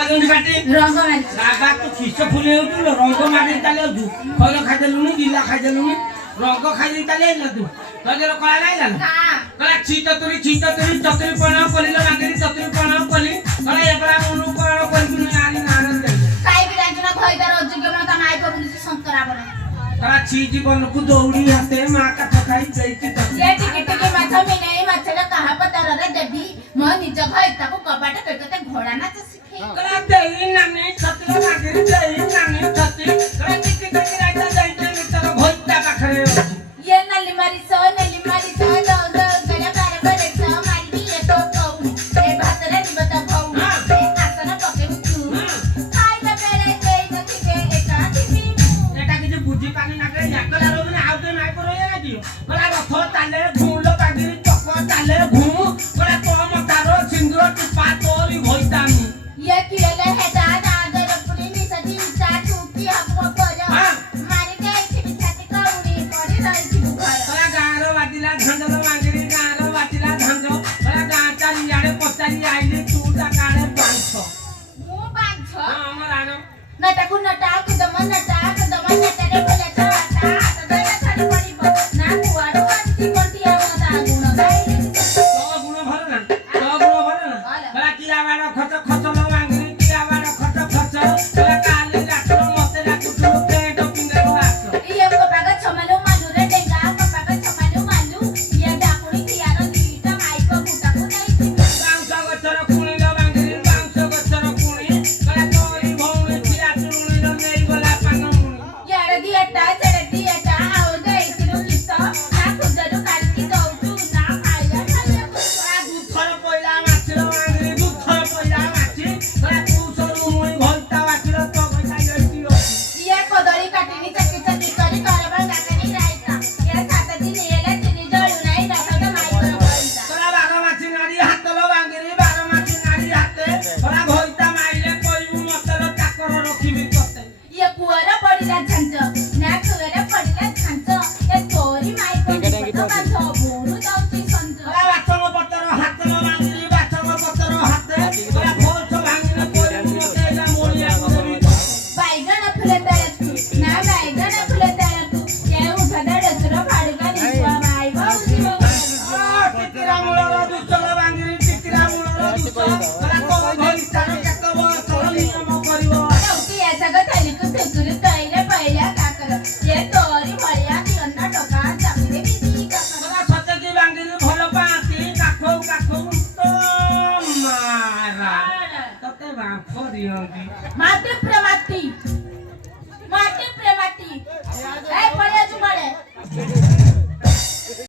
रंग बाबा तो खिस फुले रंग मारी ताले फल खाइदेलुनी गिला खाइदेलुनी रंग खाइदे ताले तू तोर कला लाइला कला छी ततुरी चतुरी पणा कलिल नागरी चतुरी पणा कली कला एकरा मनु पणा कली नानी नारन काई भी राजना खइदार अযোग्य मता माई को पुलिस संतरा बने कला छी जीवन को दौड़ी हाथे मां का ठकाई जैती ये टिके माथा में नहीं माछला कहा पता रे देवी म निज खइता को कबाट कटते घोड़ा नाच सिखे कला देई नानी छतला नागरी देई नानी छती कला टिके राजा जाइते मित्र भोइता पाखरे ये नली मारी सो दो गला बार बार छ मारी दिए तो कहू ए भातरे निबता भाऊ ए आसन पके तू खाई त बेले देई नथि के एका दिबी एटा कि बुझी पानी नाके याकला रोने आउते नाइ परो या दियो कला रथ ताले घुलो बागिरी चक ताले घुम कला तो मतारो सिंदूर टिपा तोरी भोइतानी ये किले हेदा दादर पुनी निसती चा टूकी हमको बजा मारी के छिटी छाती कौड़ी पड़ी रही थी घर कला गारो वाटिला धंजलो मांगरी गारो वाटिला धंजो कला गाचा लियाडे पचारी आइले तूटा काळे पांचो मु बांछ हमर आनो नटाकु दम नटारे बोले छाता दया छाड़ी पड़ी ना कुआडो आती कोंटी आवता गुण गाई तो गुण भर ना कला किया बाडो खच लो मांगरी किया बाडो खच कला काली रातो मते रातो पेट पिंगरो हाथ ये को पागा छमालो मालू रे डेंगा को पागा छमालो मालू ये डाकुणी कियारो दीटा माई को गुटा को नहीं थी बांस गछर कुणी लो मांगरी बांस गछर कुणी कला तोरी भौणी किया चुणी लो नेई गला पांगमुणी यार दियाटा चढ़ दियाटा आओ गई तिरु किसो ना खुदरु काटी दौचू ना खाया खाया दुधर पहिला माछिलो मांगरी दुधर पहिला माछि कला पुसरु मुई घंटा वाटिलो तो गइसा गइतियो ये कदली काटिनी चक्की करी करबा काकनी राइता ये सात दिन एले तिनी जळू नाही दाखवता माई कर बोलता कला बारो माछि नाडी हातलो मांगरी बारो माछि नाडी हाते कला भोइता माइले कइबु मतलो चाकर रखिबि कते ये कुवर पडिला झांच ना कुवर पडिला झांच ये तोरी माई को बांध बोरू दौची संज कला बाचन पतर हातलो मांगरी बाचन पतर हाते कला भोज भांगिले कइबु मते जा मोलिया कइबि बैगन फुले तळतू ना बैगन फुले तळतू ये उठा दडसर फाडगा निवा माई बाऊजी टिकिरा मुळर दुचल मांगरी टिकिरा मुळर दुचल कला को भोइता केतो बसर नियम करिवो नौती या सगळं थैली को सुसुरी तैले पहिल्या काकर ये तोरी भळ्या की अन्ना टोका चांगले बिजी काकर कला सचकी मांगरी भल पाती काखौ तो मारा तते बाफ दियंती माते